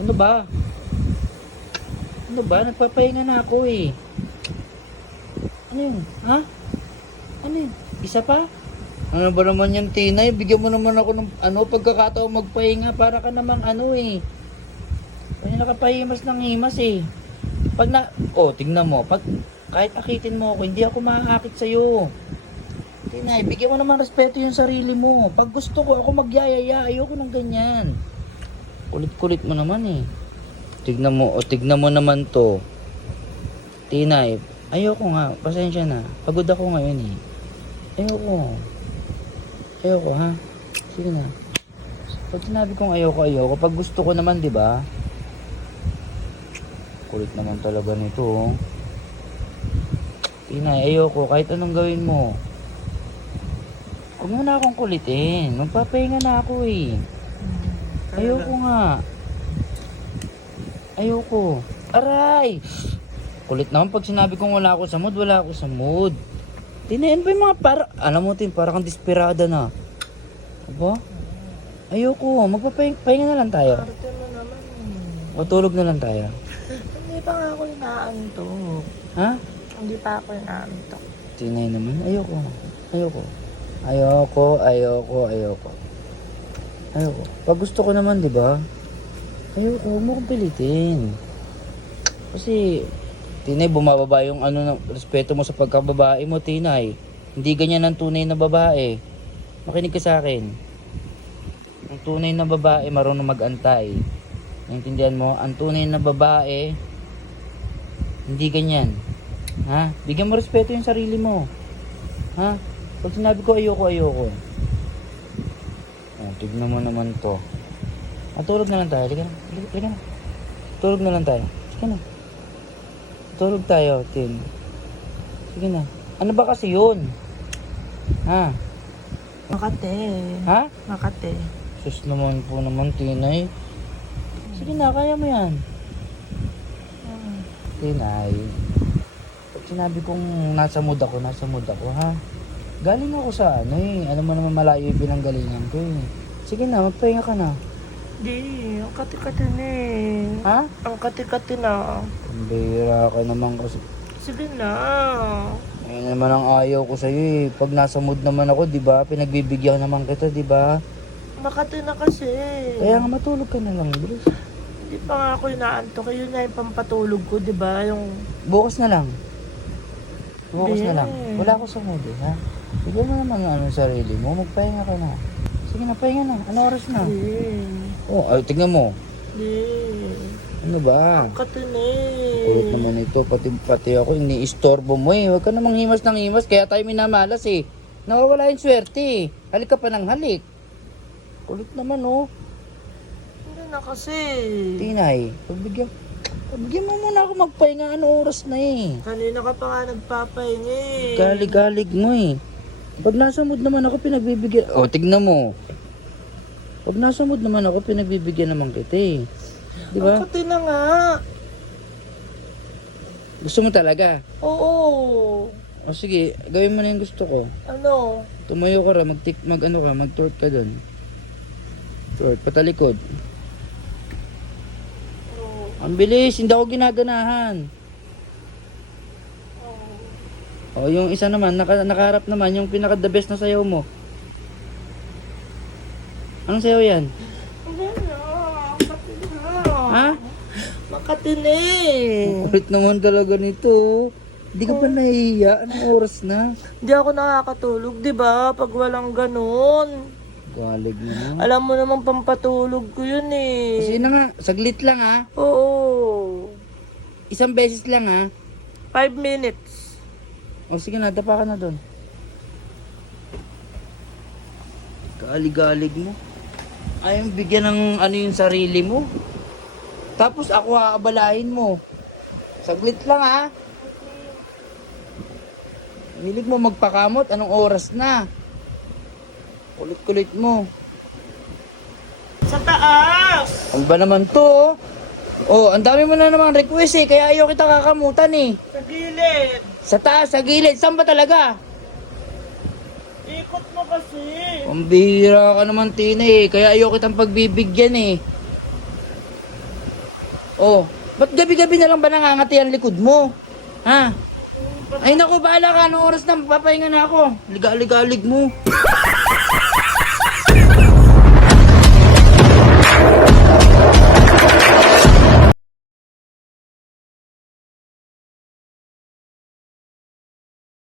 Ano ba? Ano ba? Nagpapahinga na ako eh. Ano yun? Ha? Ano yun? Isa pa? Ano ba naman yan, Tinay? Bigyan mo naman ako ng pagkakataon magpahinga para ka namang Kaya nakapahimas ng himas eh. Tingnan mo. Kahit akitin mo ako, hindi ako maaakit sa'yo. Tinay, bigyan mo naman respeto yung sarili mo. Pag gusto ko, ako magyayaya. Ayoko ng ganyan. Kulit-kulit mo naman eh. Tignan mo naman to. Tinay, ayoko nga. Pasensya na. Pagod ako ngayon eh. Ayoko ha. Sige na. Pag sinabi kong ayoko. Pag gusto ko naman, di ba? Kulit naman talaga nito oh. Tinay, ayoko. Kahit anong gawin mo. Huwag mo na akong kulitin. Magpapahinga na ako eh. Ayoko nga. Ayoko. Aray! Kulit naman pag sinabi kong wala ako sa mood. Tinayin pa yung mga alam mo Tin, para kang desperada na. Aba? Ayoko. Magpapahinga na lang tayo. Arte mo naman eh. O tulog na lang tayo. Hindi pa nga ako inaantok. Ha? Hindi pa ako inaantok. Tinay naman. Ayoko. Pag gusto ko naman, di ba? Ayoko, huwag mo kong pilitin. Kasi, Tinay, bumababa yung respeto mo sa pagkababae mo, Tinay. Hindi ganyan ang tunay na babae. Makinig ka sa akin. Ang tunay na babae, marunong mag-antay. Naintindihan mo? Ang tunay na babae, hindi ganyan. Ha? Bigyan mo respeto yung sarili mo. Ha? Pag sinabi ko ayoko. Tignan mo naman to. Tulog na lang tayo. Liga na. Tulog na lang tayo. Sige na. Tulog tayo, Tin. Sige na. Ano ba kasi yun? Ha? Makate. Ha? Makate. Sus naman po naman, Tinay. Sige na, kaya mo yan. Tinay. Pag sinabi kong nasa mood ako, ha? Galing ako sa alam mo naman malayo yung pinanggalingan ko eh. Sige na, magpahinga ka na. Di, ang kati-kati na eh. Ha? Ang kati-kati na. Pambihira ka naman kasi. Sige na. Ayun naman ang ayaw ko sa'yo eh. Pag nasa mood naman ako, di ba? Pinagbibigyan naman kita, di ba? Makati na kasi. Kaya nga matulog ka na lang, bilis. Hindi pa nga ako inaantok. Yun nga yung pampatulog ko, di ba? Yung... Bukas na lang. Bukas Di. na lang. Wala ako sa mood eh, ha? Bigyan mo naman sarili mo. Magpahinga ka na. Sige na, pahinga na. Ano oras na? Tignan mo. Di. Ano ba? Ang kati na eh. Kulit naman ito. Pati ako, ini-istorbo mo eh. Huwag ka namang himas ng himas. Kaya tayo minamalas eh. Nawawala yung swerte eh. Halik ka pa ng halik. Kulit naman oh. Hindi na kasi. Tinay, pagbigyan mo muna ako magpahinga. Ano oras na eh. Kanina ka pa nga nagpapahinga eh. Galig-galig mo eh. Pag nasa mood naman ako, pinagbibigyan. Tignan mo. Pag nasa mood naman ako, pinagbibigyan naman kita eh. Di ba? Ang kati na nga. Gusto mo talaga? Oo. Sige, gawin mo na yung gusto ko. Ano? Tumayo ka ra, mag-twerk ka doon. Twerk, patalikod. Ang bilis, hindi ako ginaganahan. Yung isa naman, nakaharap naman, yung pinaka-the best na sayaw mo. Anong sayaw yan? Hindi na. Makati na. Ha? Makati na eh. Kulit naman talaga nito. Hindi ka ba nahihiya? Anong oras na? Hindi ako nakakatulog, di ba? Pag walang ganun. Galig na. Alam mo naman pampatulog ko yun eh. Kasi na nga, saglit lang ha. Oo. Isang beses lang ha. 5 minutes. Sige na, dapa ka na doon. Galig-galig mo. Ayaw bigyan ng yung sarili mo. Tapos ako aabalahin mo. Saglit lang ha. Hilig mo magpakamot, anong oras na? Kulit-kulit mo. Sa taas! Ano ba naman to? Ang dami mo na namang request eh, kaya ayaw kita kakamutan eh. Sa gilid. Sa taas, sa gilid, saan ba talaga? Ikot mo kasi. Pambihira ka naman, Tina eh, kaya ayaw kitang pagbibigyan eh. Oh, ba't gabi-gabi na lang ba nangangati ang likod mo? Ha? Ay naku, bahala ka. Anong oras na? Papahinga na ako. Liga-ligalig mo.